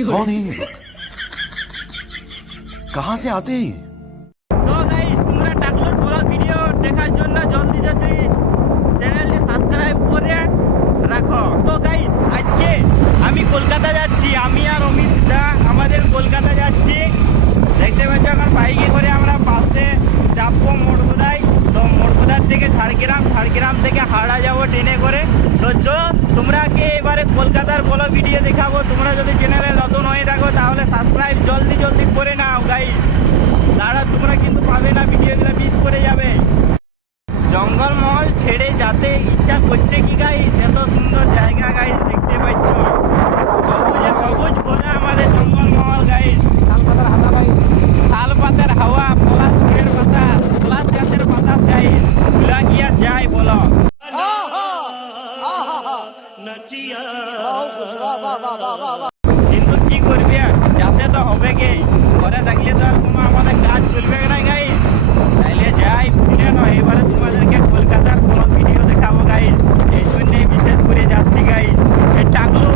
कौन है ये लोग? कहाँ से आते हैं ये? তো গাইস তোমরা টাকলুর ব্লগ ভিডিও দেখার জন্য জলদি জলদি চ্যানেলটি সাবস্ক্রাইব করে রাখো। তো গাইস আজকে আমি কলকাতা যাচ্ছি, আমি আর অমিত দা আমাদের কলকাতা যাচ্ছি। দেখতে পাচ্ছ এখন বাইকে করে আমরা বাসে যাবো মোড়বোদায়। তো মোড়বোদার থেকে ঝাড়গ্রাম থেকে হাওড়া যাবো ট্রেনে করে। তো চলো তোমরাকে এবারে কলকাতার ব্লগ ভিডিও দেখাবো। তোমরা যদি চ্যানেলে নতুন হয়ে থাকো তাহলে সাবস্ক্রাইব জলদি জলদি করে নাও গাইস, দাঁড়া তোমরা কিন্তু পাবে না, ভিডিওগুলো মিস করে যাবে। জঙ্গলমহল ছেড়ে যেতে ইচ্ছা করছে কি গাইস? এত সুন্দর জায়গা গাইস, দেখতে পাচ্ছ সবুজে সবুজ বলে আমাদের জঙ্গলমহল গাইস। শাল পাতার হাওয়া, পলাশ ফুলের পাতা, পলাশ গাছের বাতাস গাইস, ভুলা কি আর যায় বলো। কিন্তু কি করবি, যাতে তো হবে গে, ঘরে থাকলে তো আর কোনো আমাদের কাজ চলবে না গাইস। তাইলে যাই বুঝলে না, এবারে তোমাদেরকে কলকাতার ব্লগ ভিডিও দেখাবো গাইস, এই জন্যই বিশেষ করে যাচ্ছি গাইস এই টাকলু।